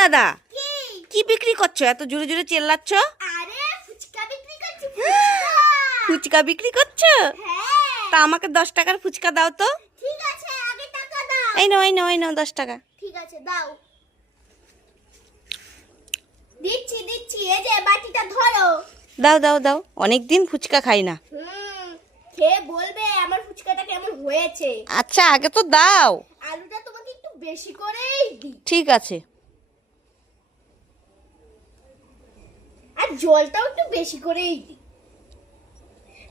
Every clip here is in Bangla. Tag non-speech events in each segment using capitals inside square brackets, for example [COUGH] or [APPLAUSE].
দাদা। কি? বিক্রি করছ? এত জোরে জোরে চেল্লাচ্ছ? ফুচকা বিক্রি করছি [GASPS] হ্যাঁ। তা আমাকে দশ টাকার ফুচকা দাও তো। এই নাও এই নাও এই নাও দশ টাকা। ঠিক আছে দাও। দিচ্ছি দিচ্ছি এই যে বাটিটা ধরো। দাও দাও দাও অনেক দিন ফুচকা খাই না। খেয়ে বলবে আমার ফুচকাটা কেমন হয়েছে। আচ্ছা আগে তো দাও। আলুটা তোমাকে একটু বেশি করেই দিই। ঠিক আছে। জলটাও একটু বেশি করেই দিই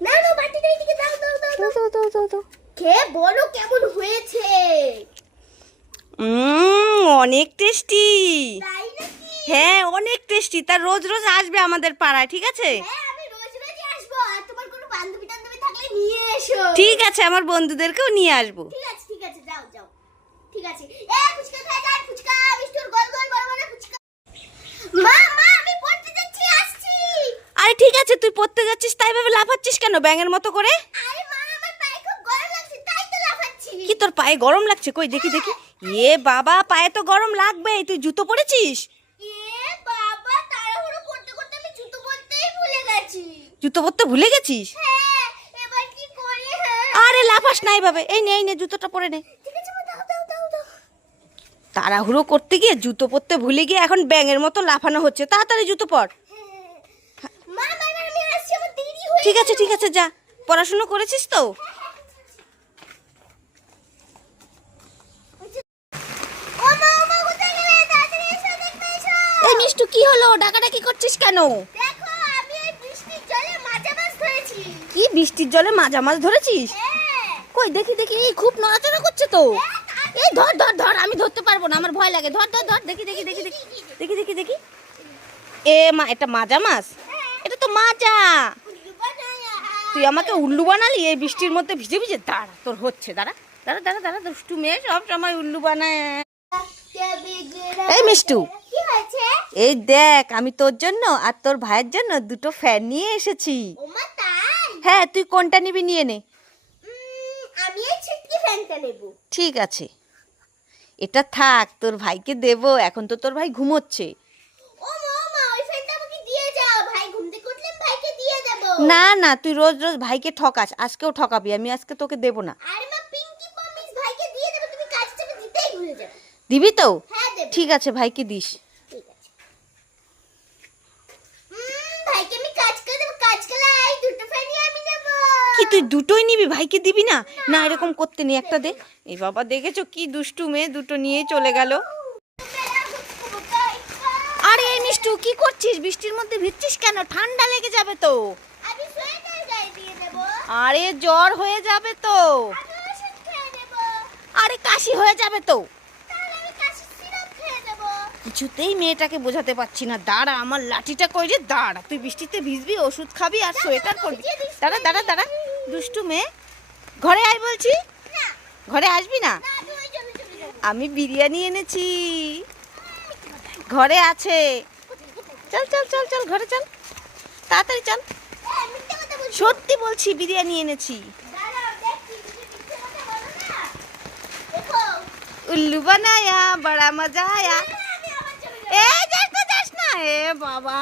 না না বাটিটা এদিকে দাও দাও দাও দাও। দাও দাও দাও দাও। খেয়ে বলো কেমন হয়েছে। উম, অনেক টেস্টি। হ্যাঁ অনেক টেস্টি। তা রোজ রোজ আসবে আমাদের পাড়ায় ঠিক আছে? হ্যাঁ আমি রোজ রোজই আসব। আর তোমার কোনো বান্ধবী টান্ধবী থাকলে নিয়ে এসো। ঠিক আছে আমার বন্ধুদেরকেও নিয়ে আসব। ঠিক আছে ঠিক আছে যাও যাও। ঠিক আছে এ ফুচকা খাই যাই ফুচকা মিষ্টুর গোল গোল বড় বড় ফুচকা মা মা আমি পড়তে যাচ্ছি আসছি আরে ঠিক আছে তুই পড়তে যাচ্ছিস তাই ভাবে লাফাচ্ছিস কেন ব্যাঙের মতো করে? কি তোর পায়ে গরম লাগছে? কই দেখি দেখি। এ বাবা পায়ে তো গরম লাগবে তুই জুতো পরেছিস তাড়াহুড়ো করতে করতে জুতো পরতে ভুলে গেছিস? হ্যাঁ হ্যাঁ। আরে লাফাস না এইভাবে এই নে এই নে জুতোটা পরে নে। তাড়াহুড়ো করতে গিয়ে জুতো পরতে ভুলে গিয়ে এখন ব্যাঙের মতো লাফানো হচ্ছে। তাড়াতাড়ি জুতো পর হ্যাঁ। মা মা এবার আমি আসছি আমার দেরি হয়ে ঠিক আছে ঠিক আছে, যা। পড়াশুনো করেছিস তো? মিষ্টু, কি হলো? ডাকাডাকি করছিস কেন? কি বৃষ্টির জলে মাজা মাছ ধরেছিস? কই, দেখি দেখি, এই খুব নড়াচড়া করছে তো। এই ধর ধর ধর, আমি ধরতে পারব না, আমার ভয় লাগে। ধর ধর ধর, দেখি দেখি দেখি দেখি দেখি দেখি দেখি। এ মা, এটা মাজা মাছ? এটা তো মাজা। তুই আমাকে উল্লু বানালি? এই বৃষ্টির মধ্যে ভিজে ভিজে। দাঁড়া তোর হচ্ছে দাঁড়া। দাঁড়া দাঁড়া দাঁড়া দুষ্টু মেয়ে সব সময় উল্লু বানায়। এই মিষ্টু। এই দেখ আমি তোর জন্য আর তোর ভাইয়ের জন্য দুটো ফ্যান নিয়ে এসেছি। হ্যাঁ তুই কোনটা নিবি নিয়ে নে। আমি এই ছিটকি ফ্যানটা নেব। ঠিক আছে। এটা থাক তোর ভাইকে দেবো। এখন তো তোর ভাই ঘুমোচ্ছে ও মা ও মা ওই ফ্যানটা আমাকে দিয়ে যাও ভাই ঘুম থেকে উঠলে আমি ভাইকে দিয়ে দেব না না তুই রোজ রোজ ভাইকে ঠকাস। আজকেও ঠকাবি আমি আজকে তোকে দেবো না। দেব তো? হ্যাঁ ঠিক আছে ভাইকে দিস। কি তুই দুটোই নিবি? ভাইকে দিবি না? না। এরকম করতে নি একটা দে। এই বাবা দেখেছ কি দুষ্টু মেয়ে? দুটো নিয়ে চলে গেল। আরে এই মিষ্টু কি করছিস? বৃষ্টির মধ্যে ভিজছিস কেন? ঠান্ডা লেগে যাবে তো। আরে জ্বর হয়ে যাবে তো। আরে কাশি হয়ে যাবে তো। কিছুতেই মেয়েটাকে বোঝাতে পারছি না। দাঁড়া আমার লাঠিটা কই রে দাঁড়া। তুই বৃষ্টিতে ভিজবি ওষুধ খাবি আর সোয়েটার পরবি। দাঁড়া দাঁড়া দাঁড়া। দুষ্টু মেয়ে। ঘরে আয় বলছি। ঘরে আসবি না? আমি বিরিয়ানি এনেছি। ঘরে আছে। চল চল চল চল ঘরে চল। তাড়াতাড়ি চল এই, মিথ্যে কথা বলছো সত্যি বলছি বিরিয়ানি এনেছি। উল্লু বানায়া বড়া মজা আয়া এ যাস না। এ বাবা।